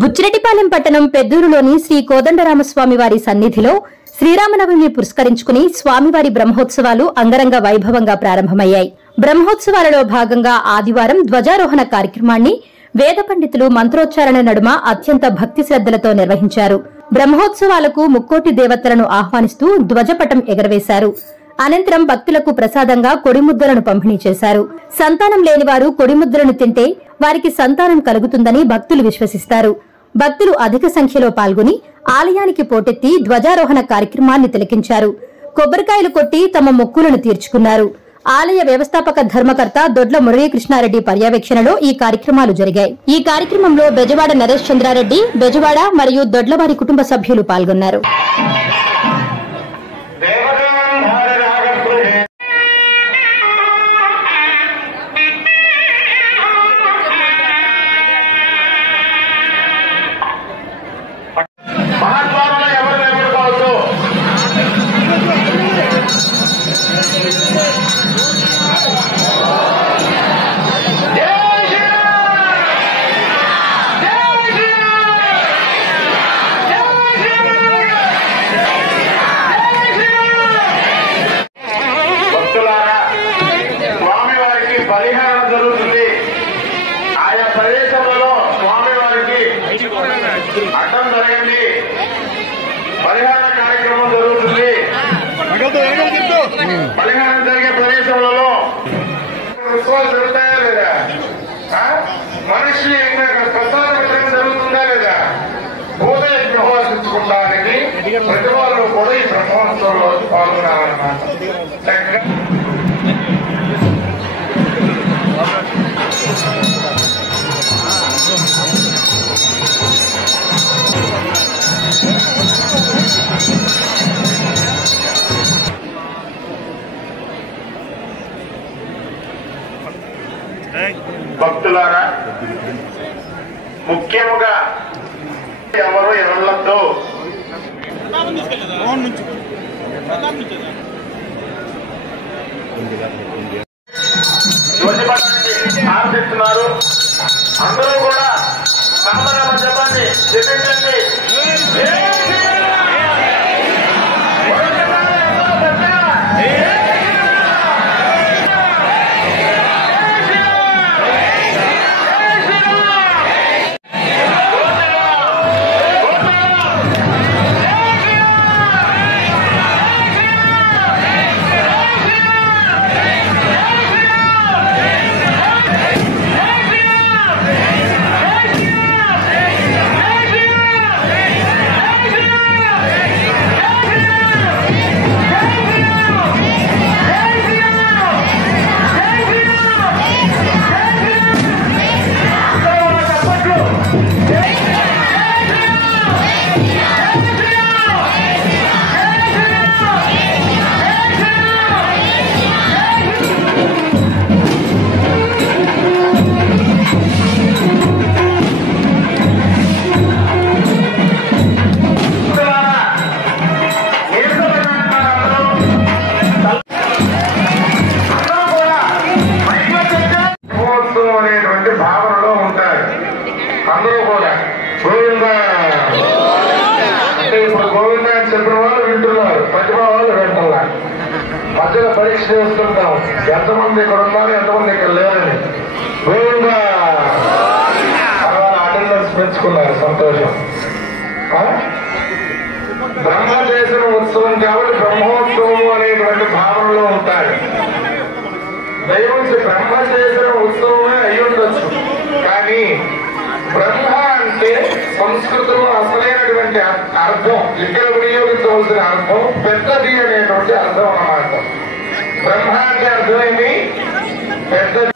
బుచ్చిరెడ్డిపాలెం పట్టణం పెద్దూరులోని శ్రీ కోదండరామస్వామి వారి సన్నిధిలో శ్రీరామనవమిని పురస్కరించుకుని స్వామివారి బ్రహ్మోత్సవాలు అంగరంగ వైభవంగా ప్రారంభమయ్యాయి. బ్రహ్మోత్సవాలలో భాగంగా ఆదివారం ధ్వజారోహణ కార్యక్రమాన్ని వేద పండితులు మంత్రోచ్చారణ నడుమ అత్యంత భక్తి శ్రద్దలతో నిర్వహించారు. బ్రహ్మోత్సవాలకు ముక్కోటి దేవతలను ఆహ్వానిస్తూ ధ్వజపటం ఎగరవేశారు. అనంతరం భక్తులకు ప్రసాదంగా కొడిముద్దలను పంపిణీ చేశారు. సంతానం లేనివారు కొడిముద్దలను తింటే వారికి సంతానం కలుగుతుందని భక్తులు విశ్వసిస్తారు. భక్తులు అధిక సంఖ్యలో పాల్గొని ఆలయానికి పోటెత్తి ధ్వజారోహణ కార్యక్రమాన్ని తిలకించారు. కొబ్బరికాయలు కొట్టి తమ మొక్కులను తీర్చుకున్నారు. ఆలయ వ్యవస్థాపక ధర్మకర్త దొడ్ల మురళీకృష్ణారెడ్డి పర్యవేక్షణలో ఈ కార్యక్రమాలు జరిగాయి. ఈ కార్యక్రమంలో బెజవాడ నరేష్ చంద్రారెడ్డి, బెజవాడ మరియు దొడ్లవారి కుటుంబ సభ్యులు పాల్గొన్నారు. పరిహారం జరుగుతుంది. ఆయా ప్రదేశంలో స్వామివారికి అడ్డం జరగండి. పరిహార కార్యక్రమం జరుగుతుంది. పరిహారం జరిగే ప్రదేశంలో ఉత్సవాలు జరుగుతాయా లేదా? మనిషి ప్రసాద వితరణ జరుగుతుందా లేదా? భూత నిర్వహించుకోవడానికి ప్రతి వాళ్ళు కూడా ఈ బ్రహ్మోత్సవంలో పాల్గొనాలన్నమాట. భక్తులారా, ముఖ్యముగా ఎవరు ఎరళ్ళద్దు. ఆర్థిస్తున్నారు. అందరూ కూడా నామనామ జపాన్ని చెప్పించండి. భావనలో ఉంటారు అందరూ కూడా. గోవింద అంటే ఇప్పుడు గోవింద అని చెప్పిన వాళ్ళు వింటున్నారు, ప్రతిభ వాళ్ళు వింటున్నారు. మధ్యలో పరీక్ష చేసుకుంటాం ఎంతమంది ఇక్కడ ఉన్నారు, ఎంతమంది ఇక్కడ లేరని. గోవింద తర్వాత అటెండెన్స్ పెంచుకున్నారు, సంతోషం. బ్రహ్మ చేసిన ఉత్సవం కాబట్టి బ్రహ్మోత్సవం అనేటువంటి భావనలో ఉంటారు. దైవం బ్రహ్మ చేసిన ఉత్సవమే అయ్యుండొచ్చు, కానీ బ్రహ్మ అంటే సంస్కృతంలో అసలైనటువంటి అర్థం, ఇక్కడ వినియోగించవలసిన అర్థం పెద్దది అనేటువంటి అర్థం అన్నమాట. బ్రహ్మ అంటే అర్థమేమి? పెద్దది.